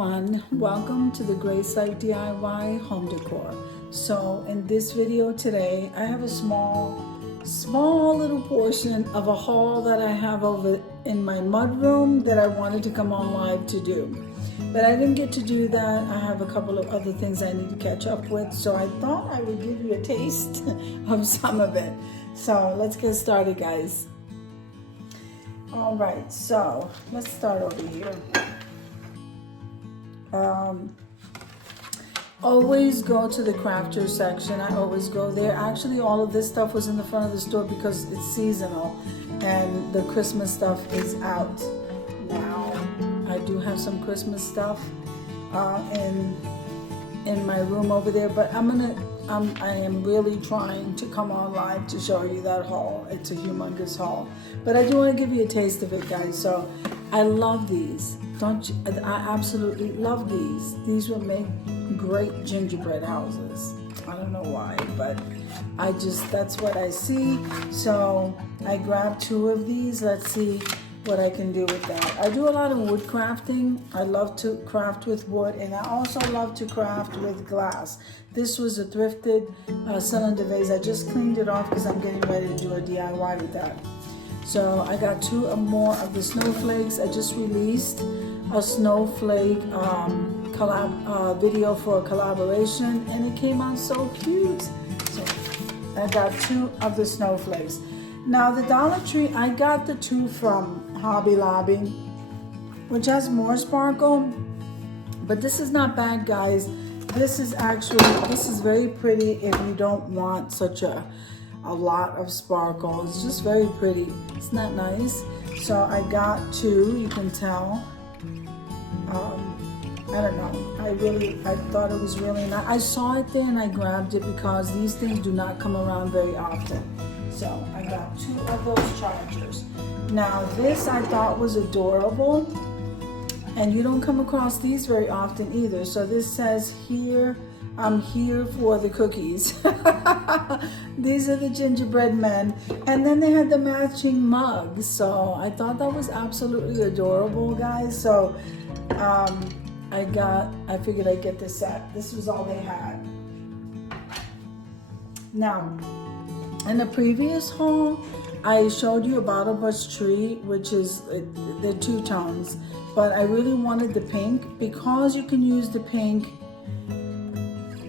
everyone, welcome to the Grace Life DIY home decor. So in this video today, I have a small little portion of a haul that I have over in my mudroom that I wanted to come on live to do. But I didn't get to do that. I have a couple of other things I need to catch up with. So I thought I would give you a taste of some of it. So let's get started, guys. All right, so let's start over here. Always go to the crafter section. I always go there. Actually, all of this stuff was in the front of the store because it's seasonal and the Christmas stuff is out now. I do have some Christmas stuff in my room over there, but I am really trying to come on live to show you that haul. It's a humongous haul, but I do want to give you a taste of it, guys. So I love these. Don't you? I absolutely love these. These would make great gingerbread houses. I don't know why, but that's what I see. So I grabbed 2 of these. Let's see what I can do with that. I do a lot of wood crafting. I love to craft with wood, and I also love to craft with glass. This was a thrifted cylinder vase. I just cleaned it off because I'm getting ready to do a DIY with that. So I got 2 or more of the snowflakes. I just released a snowflake video for a collaboration, and it came out so cute. So I got 2 of the snowflakes. Now the Dollar Tree, I got the 2 from Hobby Lobby, which has more sparkle, but this is not bad, guys. This is very pretty if you don't want such a lot of sparkle. It's just very pretty. It's not nice. So I got 2, you can tell. I don't know. I thought it was really nice. I saw it there and I grabbed it because these things do not come around very often. So I got 2 of those chargers. Now this I thought was adorable, and you don't come across these very often either. So this says here, I'm here for the cookies. These are the gingerbread men. And then they had the matching mugs. So I thought that was absolutely adorable, guys. So I figured I'd get this set. This was all they had. Now, in the previous haul, I showed you a bottle brush tree, which is, they're 2 tones. But I really wanted the pink because you can use the pink.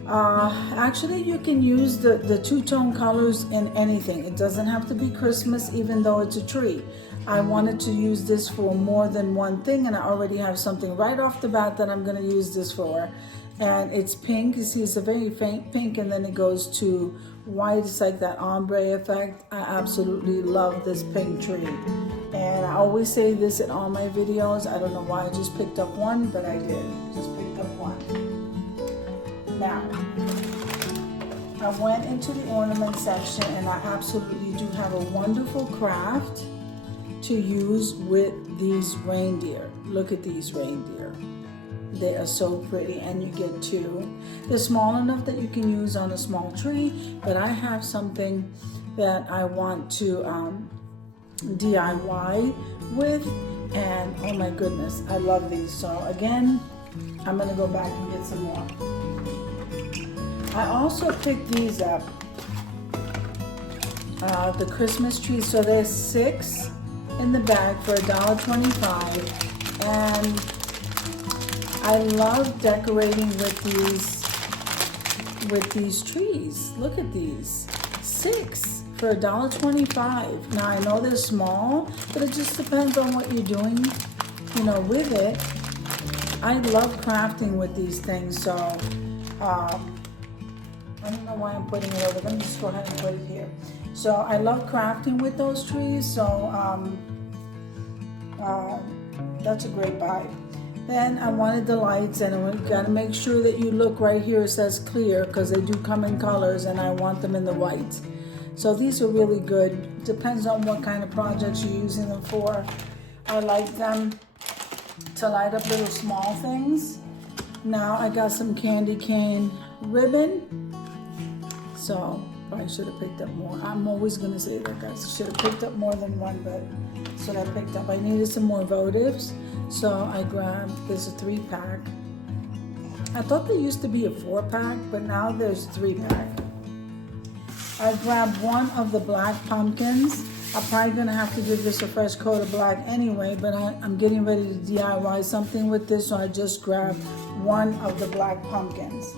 Actually, you can use the 2-tone colors in anything. It doesn't have to be Christmas, even though it's a tree. I wanted to use this for more than one thing, and I already have something right off the bat that I'm going to use this for. And it's pink. You see, it's a very faint pink, and then it goes to white. It's like that ombre effect. I absolutely love this pink tree. And I always say this in all my videos. I don't know why I just picked up one, but I did. Just picked up one. Now, I went into the ornament section, and I absolutely do have a wonderful craft to use with these reindeer. Look at these reindeer. They are so pretty, and you get 2. They're small enough that you can use on a small tree, but I have something that I want to DIY with, and oh my goodness, I love these. So again, I'm gonna go back and get some more. I also picked these up, the Christmas trees. So there's 6 in the bag for $1.25, and I love decorating with these trees. Look at these, 6 for $1.25. Now I know they're small, but it just depends on what you're doing, with it. I love crafting with these things, so I don't know why I'm putting it over. Let me just go ahead and put it here. So I love crafting with those trees, so that's a great buy. Then I wanted the lights, and you gotta make sure that you look right here. It says clear because they do come in colors, and I want them in the white. So these are really good. Depends on what kind of projects you're using them for. I like them to light up little small things. Now I got some candy cane ribbon. So I should have picked up more. I'm always gonna say that, guys. Should have picked up more than one, but so I picked up. I needed some more votives. So I grabbed, there's a 3-pack, I thought there used to be a 4-pack, but now there's 3-pack. I grabbed one of the black pumpkins. I'm probably gonna have to give this a fresh coat of black anyway, but I'm getting ready to DIY something with this, so I just grabbed one of the black pumpkins.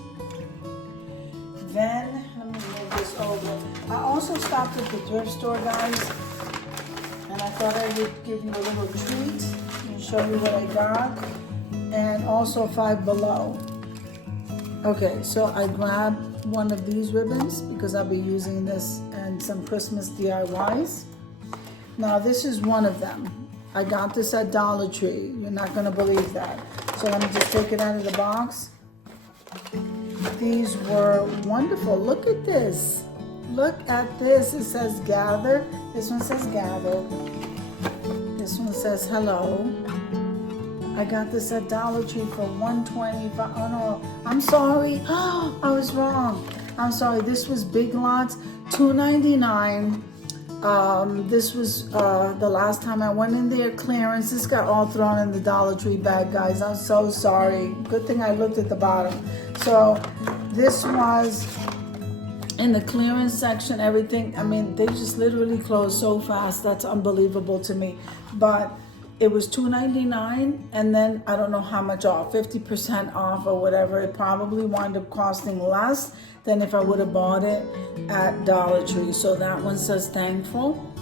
Then, let me move this over. I also stopped at the thrift store, guys, and I thought I would give you a little treat and show you what I got, and also Five Below. Okay, so I grabbed one of these ribbons because I'll be using this in some Christmas DIYs. Now this is one of them. I got this at Dollar Tree. You're not gonna believe that. So let me just take it out of the box. These were wonderful. Look at this. Look at this. It says gather. This one says gather. This one says hello. I got this at Dollar Tree for $1.25. Oh no, I'm sorry. Oh, I was wrong. I'm sorry. This was Big Lots, $2.99. This was the last time I went in there, clearance. This got all thrown in the Dollar Tree bag, guys. I'm so sorry. Good thing I looked at the bottom. So this was in the clearance section, everything. I mean, they just literally closed so fast. That's unbelievable to me. But it was $2.99, and then I don't know how much off, 50% off or whatever. It probably wound up costing less than if I would have bought it at Dollar Tree. So that one says thankful.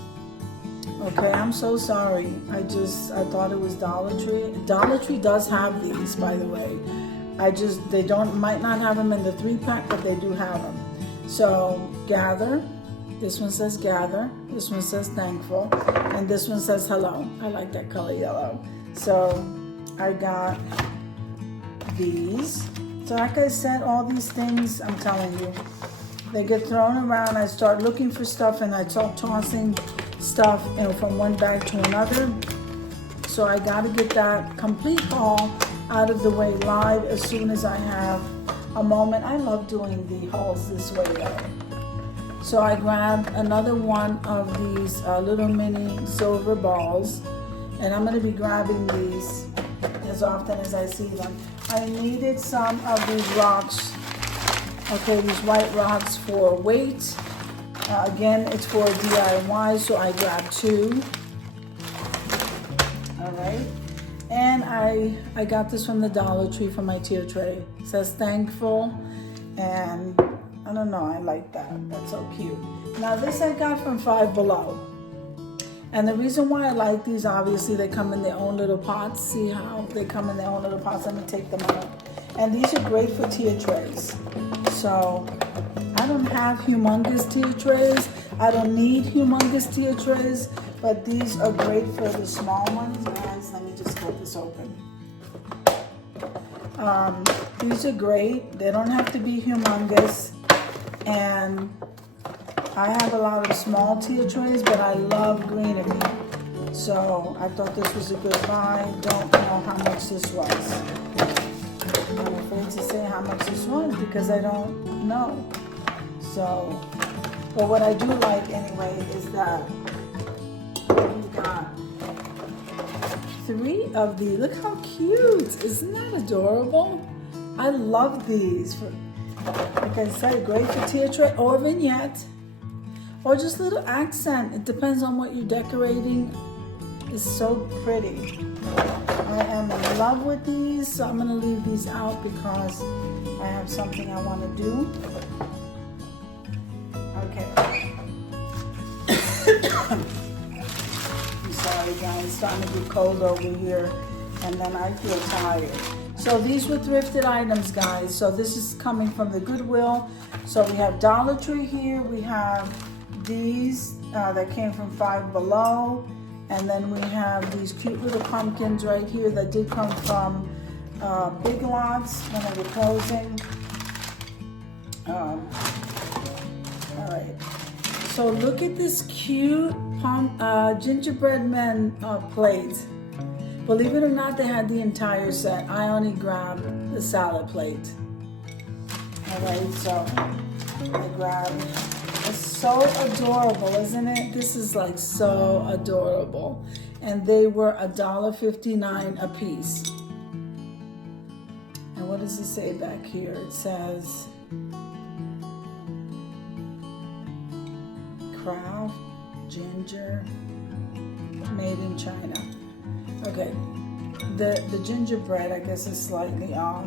Okay, I'm so sorry. I thought it was Dollar Tree. Dollar Tree does have these, by the way. They might not have them in the 3-pack, but they do have them. So gather. This one says gather, this one says thankful, and this one says hello. I like that color yellow. So I got these. So like I said, all these things, I'm telling you, they get thrown around. I start looking for stuff and I start tossing stuff from one bag to another. So I gotta get that complete haul out of the way live as soon as I have a moment. I love doing the hauls this way though. So I grabbed another one of these little mini silver balls, and I'm going to be grabbing these as often as I see them. I needed some of these rocks, okay, these white rocks for weight. Again, it's for DIY, so I grabbed 2. All right, and I got this from the Dollar Tree for my tier tray. It says thankful, and I don't know, I like that. That's so cute. Now this I got from Five Below. And the reason why I like these, obviously they come in their own little pots. See how they come in their own little pots? Let me take them out. And these are great for tier trays. So I don't have humongous tier trays. I don't need humongous tier trays, but these are great for the small ones. Guys, let me just get this open. These are great. They don't have to be humongous. And I have a lot of small tier trays, but I love greenery. So I thought this was a good buy. Don't know how much this was. I'm afraid to say how much this was because I don't know. So, but what I do like anyway is that we got 3 of these. Look how cute. Isn't that adorable? I love these. Like I said, great for tier tray or vignette or just little accent. It depends on what you're decorating. It's so pretty. I am in love with these, so I'm gonna leave these out because I have something I want to do. Okay. I'm sorry guys, it's starting to get cold over here and then I feel tired. So these were thrifted items, guys. So this is coming from the Goodwill. So we have Dollar Tree here. We have these that came from Five Below. And then we have these cute little pumpkins right here that did come from Big Lots when they were closing. All right. So look at this cute gingerbread men plate. Believe it or not, they had the entire set. I only grabbed the salad plate. All right, so I grabbed. It's so adorable, isn't it? This is like so adorable. And they were $1.59 a piece. And what does it say back here? It says craft ginger made in China. Okay, the gingerbread I guess is slightly off.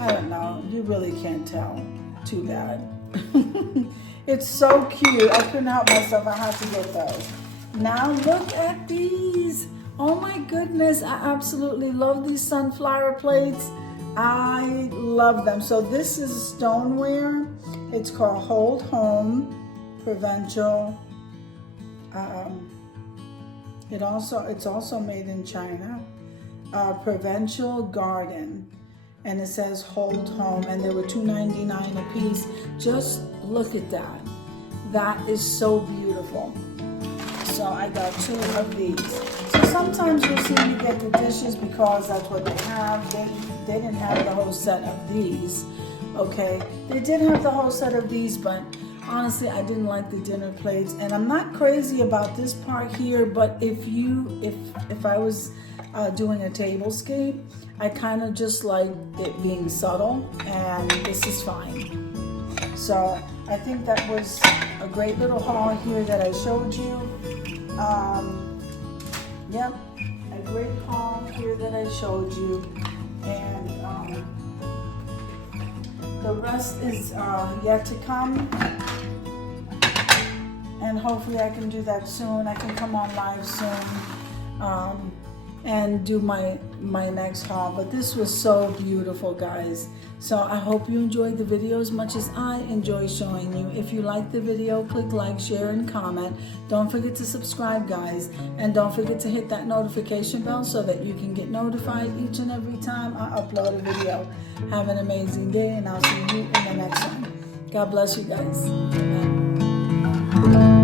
I don't know, you really can't tell. Too bad. It's so cute. I couldn't help myself. I had to get those. Now look at these. Oh my goodness, I absolutely love these sunflower plates. I love them. So this is stoneware. It's called Hold Home Provincial. It's also made in China. Provincial Garden, and it says Hold Home, and they were $2.99 a piece. Just look at that. That is so beautiful. So I got 2 of these. So sometimes you'll see me get the dishes because that's what they have. They didn't have the whole set of these. Okay, they did have the whole set of these, but honestly, I didn't like the dinner plates. And I'm not crazy about this part here, but if I was doing a tablescape, I kind of just like it being subtle, and this is fine. So I think that was a great little haul here that I showed you. Yep, a great haul here that I showed you, and the rest is yet to come, and hopefully I can do that soon. I can come on live soon and do my next haul. But this was so beautiful, guys. So I hope you enjoyed the video as much as I enjoy showing you. If you like the video, click like, share, and comment. Don't forget to subscribe, guys, and don't forget to hit that notification bell so that you can get notified each and every time I upload a video. Have an amazing day, and I'll see you in the next one. God bless you guys. Amen.